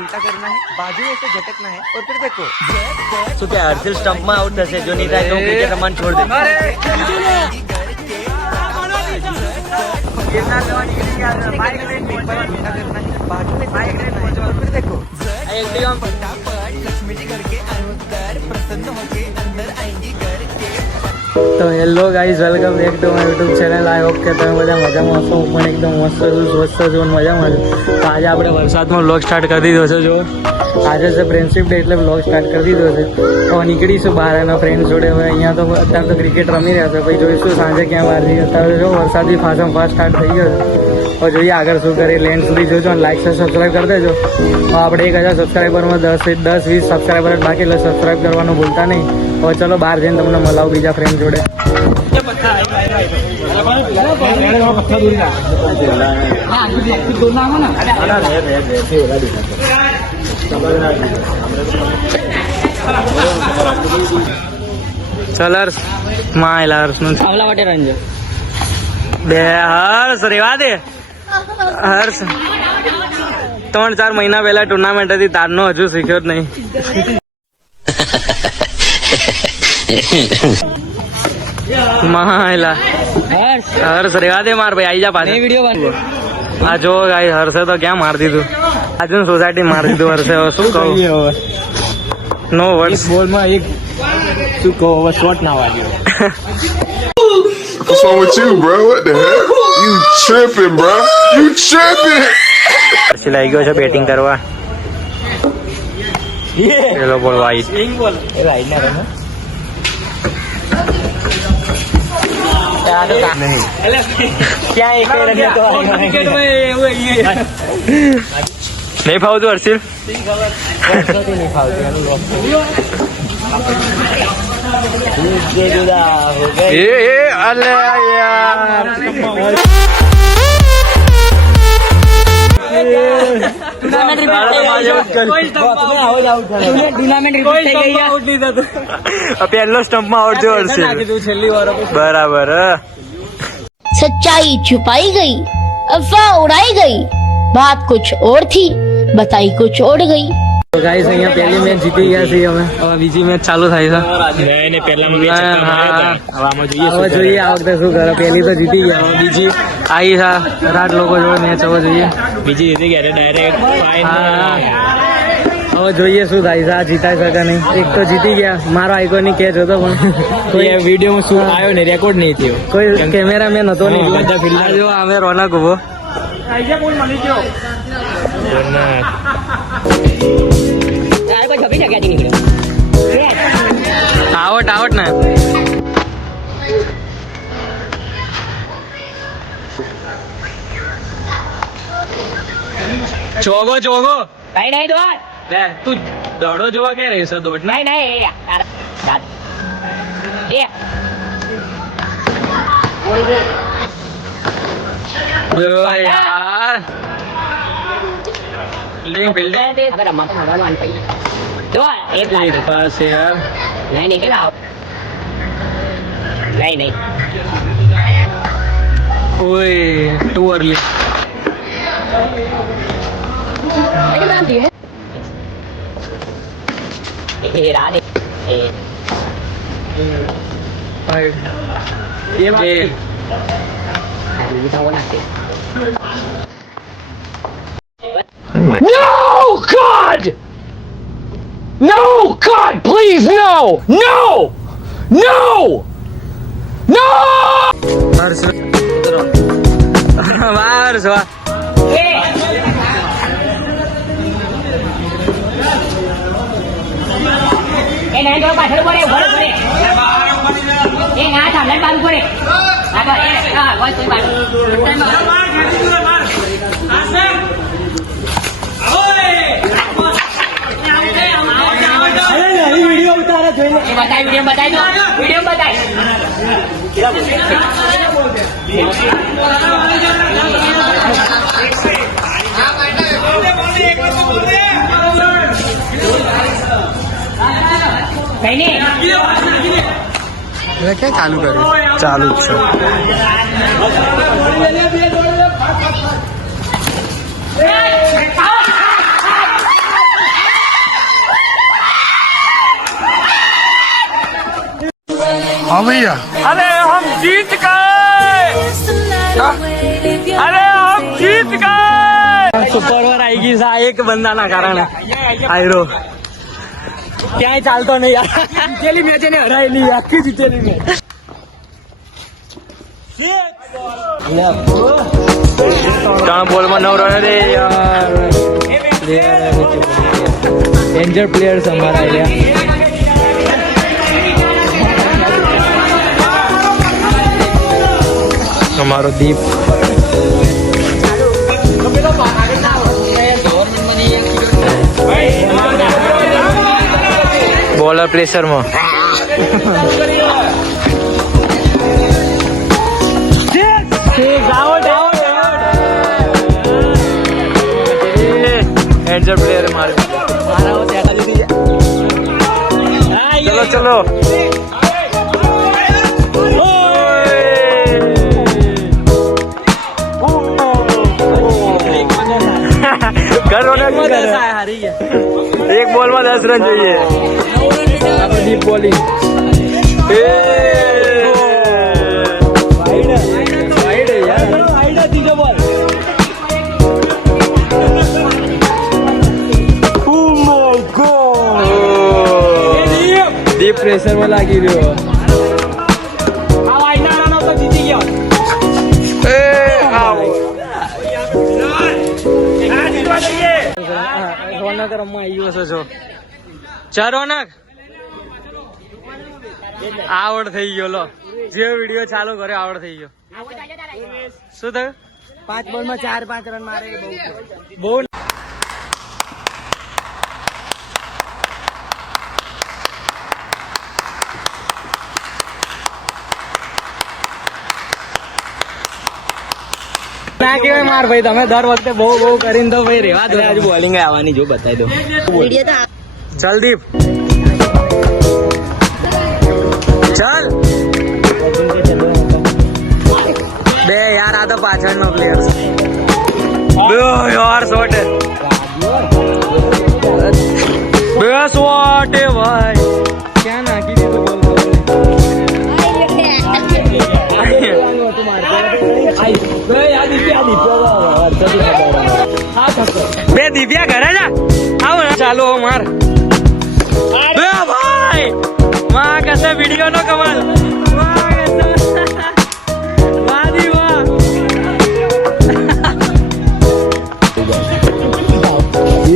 उल्टा करना है, बाजू में से झटकना है और फिर देखो। શું કે હર્ષિલ સ્ટમ્પમાં આઉટ થશે? જો નહીં થાય તો ક્રિકેટ રમવાનું છોડ દે. गिरना जवानी के लिए बाइक रेन उल्टा करना है, बाजू में से झटकना है और फिर देखो। તો hello guys, welcome back to my YouTube channel. I hope કે તમે બધા મજામાં હશો. હું પણ એકદમ મસ્ત છું, સ્વસ્થ છું અને મજામાં છું. તો આજે આપણે વરસાદમાં વ્લોગ સ્ટાર્ટ કરી દીધો છે. જો આજે છે ફ્રેન્ડશિપ ડે એટલે વ્લોગ સ્ટાર્ટ કરી દીધો છે. તો નીકળીશું બહાર એના ફ્રેન્ડ જોડે. હવે અહીંયા તો અત્યારે તો ક્રિકેટ રમી રહ્યા છે. પછી જોઈશું સાંજે ક્યાં બહાર જઈએ. અત્યારે જો વરસાદ બી ફાસ્ટ સ્ટાર્ટ થઈ ગયો છે. હવે જોઈએ આગળ શું કરીએ. લેન્ડ સુધી જોજો અને લાઈક સબસ્ક્રાઈબ કરી દેજો. તો આપણે 1000 સબસ્ક્રાઈબરમાં 10-20 સબસ્ક્રાઈબર જ બાકી, એટલે સબસ્ક્રાઈબ કરવાનું ભૂલતા નહીં. હવે ચલો બહાર જઈને તમને મળાવું બીજા ફ્રેન્ડ જોડે. ચલર્સ માં હર્ષ માટે રંજો બે હર્ષ રેવા દે. હર્ષ 3-4 મહિના પહેલા ટુર્નામેન્ટ હતી, તારનો હજુ શીખ્યો જ નહીં. માયલા હર્ષ રેવા દે માર ભાઈ, આઈ જા પાછો વિડીયો. હા જો ગાઈ હર્ષે તો ક્યાં માર દીધું, આજુ સોસાયટી માર દીધું હર્ષે. હવે શું કહું, નો વર્ડ્સ. બોલમાં એક શું કહું, હવે શોટ ના વાગ્યો. What's wrong with you, bro? What the heck? You tripping, bro? You tripping? પછી લાગી ગયો છે બેટિંગ કરવા. પેલો બોલ વાઈટ. એ લાઈટ ના રમે. નહીં ફાવતું હર્ષિલ? નહીં પહેલો સ્ટમ્પમાં આઉટ થયો હર્ષિલ. બરાબર. सच्चाई छुपाई गई, अफवाह उड़ाई गई, बात कुछ और थी, बताई कुछ और गई. તો ગાઈસ અહીંયા પહેલી મેચ જીતી ગયા છીએ અમે. હવે બીજી મેચ ચાલુ થાય છે. હવે જોઈએ આ વખતે શું કરે. પહેલી તો જીતી ગયા, હવે બીજી આવી છે. રાત લોકો જોડે મેચ. હવે જોઈએ બીજી જીતી ગયા ડાયરેક્ટ. હવે જોઈએ શું થાય છે. આ જીતાઈ શકે નહીં. એક તો જીતી ગયા, મારો આઈકોનિક કેચ હતો પણ કોઈ વિડીયોમાં શું આવ્યો ને, રેકોર્ડ નહીં થયો. કોઈ કેમેરામેન હતો નહીં. જો અમે રોનક ઉભો. આવટ આવટ ને ચોગો ચોગો કઈ નહીં દોડ લે તું દડો જોવા ક્યાં રહેશે? દોડ નહીં નહીં યાર ફિલ્ડિંગ ફિલ્ડિંગ અગર રમવા તો ભગવાન પડી દોડ એક પાસે યાર. નહીં નહીં કેટલા નહીં નહીં ઓય ટુ અર્લી. એ રાધે એ No, God! No, God, please, no! No! No! No! Harsh વાહ વાહ. એ નહીં તો પાછળ પડે ઉભો પડે એ ના સામે બાજુ પડે આગળ એ હા બસ એ બાજુ વિડીયો ઉતારે જોઈને વિડીયો બતાવી ક્યાં ચાલુ કર્યું? ચાલુ જ છે. हाँ भैया अरे हम जीत गए, अरे हम जीत गए। સુપર ઓવર આવી ગઈ છે એક બંદાના કારણે. આયરો ક્યાંય ચાલતો નહીં યાર. જીતેલી મેચ એને હરાયેલી, આખી જીતેલી મેચ. 3 બોલમાં 9 રન રે યાર. ડેન્જર પ્લેયર્સ અમારા અહીંયા. અમારો દીપ બોલર પ્રેશરમાં. ડેન્જર પ્લેયર મારે. ચલો ચલો એક બોલમાં 10 રન જોઈએ. Deep bowling. ડીપ પ્રેશરમાં લાગી રહ્યો. રોનક રમવા આવ્યો છે જો. ચાર રોનક આવડ થઈ ગયો. લો જે વિડીયો ચાલુ કર્યો આવડ થઈ ગયો. શું થયું? 5 બોલમાં 4-5 રન મારે. બહુ ના કેવાય માર ભાઈ. તમે દર વખતે બહુ બહુ કરીને તો ભાઈ રેવા દો. હજુ બોલિંગ આવવાની જો બતાવી દો. ચાલ દીપ ચાલ. બે યાર આ તો પાછળનો પ્લેયર છે. બે યાર શોટ. બે શોટ ભાઈ ક્યાં નાખી દીધું બોલ. બે દિવ્યા ઘરે જા. આવો ચાલો માર. બે ભાઈ માં કસે વિડીયો નો કમાલ. વાદી વાહ.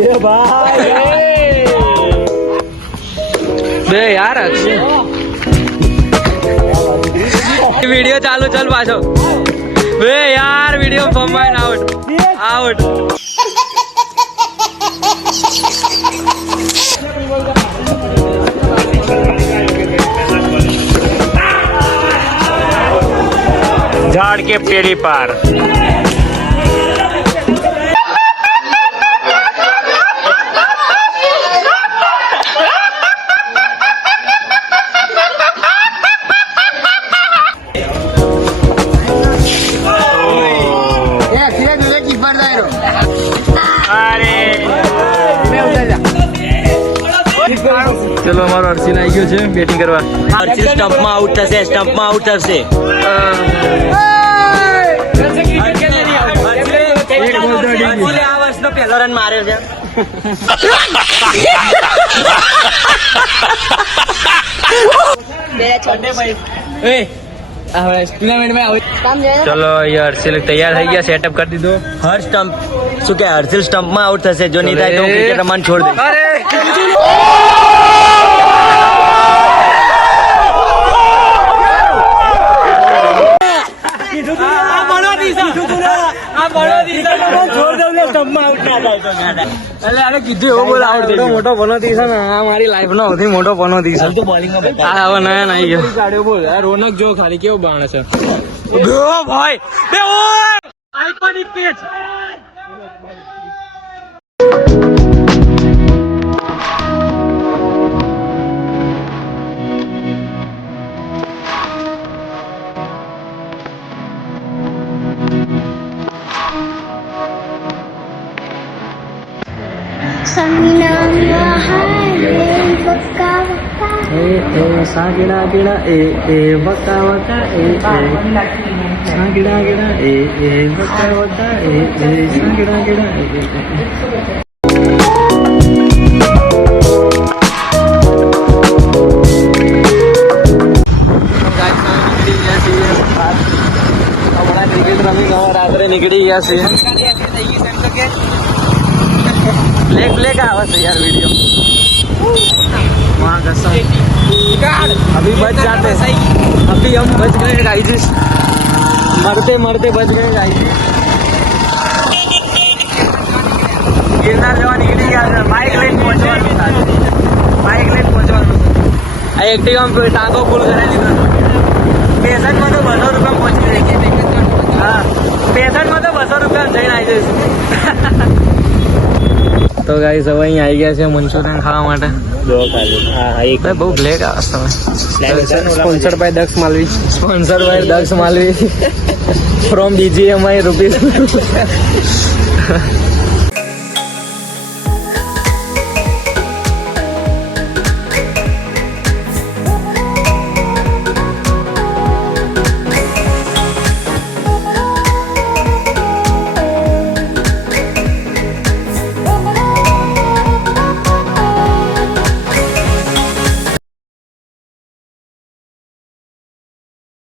એ ભાઈ બે યાર અક્ષય વિડીયો ચાલુ. ચાલ પાછો. બે યાર વિડીયો ફોર્માઈન આઉટ આઉટ. झाड़ के पेड़ी पार. ચલો અમારો અર્શિલ આવી ગયો છે બેટિંગ કરવા. હર્ષિલ સ્ટમ્પમાં આઉટ થશે, સ્ટમ્પમાં આઉટ થશે. હર્ષિલે આ વર્ષનો પહેલો રન માર્યો છે. ચલો ये हर्षिल तैयाર થઈ ગયા. સેટઅપ કરી દીધો. હર્ષ સ્ટમ્પ શું કે હર્ષિલ સ્ટમ્પમાં આઉટ થશે. જો નહીં થાય તો હું ક્રિકેટ રમવાનું છોડ દઈશ. મોટો પનોતી છે ને આ મારી લાઈફ નો સૌથી મોટો પનોતી છે. આ હવે નયા નાઈ ગયો. બોલ રોનક જો ખાલી કેવું બાણ છે. ભાઈ iconic patch. Samina mahal, pagkakata. સાગીડા ગીડા એ વકા વકા એ સાગીડા ગીડા એ વકા વકા એ સાગીડા ગીડા એ ક્રિકેટ રમી ગયો રાત્રે નીકળી ગયા છે બ્લેક બ્લેક આવે છે यार वीडियो वहाँ कसम अभी बच जाते अभी हम बच गए गाइस मरते मरते बच गए गाइस गिरनार जवा નીકળી ગયા છે બાઇક લઈને પહોંચવાનું બાઇક લઈને પહોંચવાનું આ એક્ટિવા ટાંકો ફૂલ કરાવી દીધો પેસઠમાં તો 200 રૂપિયા પહોંચી જાય હા 65માં તો 200 રૂપિયા જઈને આવી જઈશું તો ગાઈસ હવે અહીં આવી ગયા છે મંચુરિયન ખાવા માટે બહુ બ્લેક આવે sponsor by Daksh Malvi sponsor by Daksh Malvi from BGMI rupees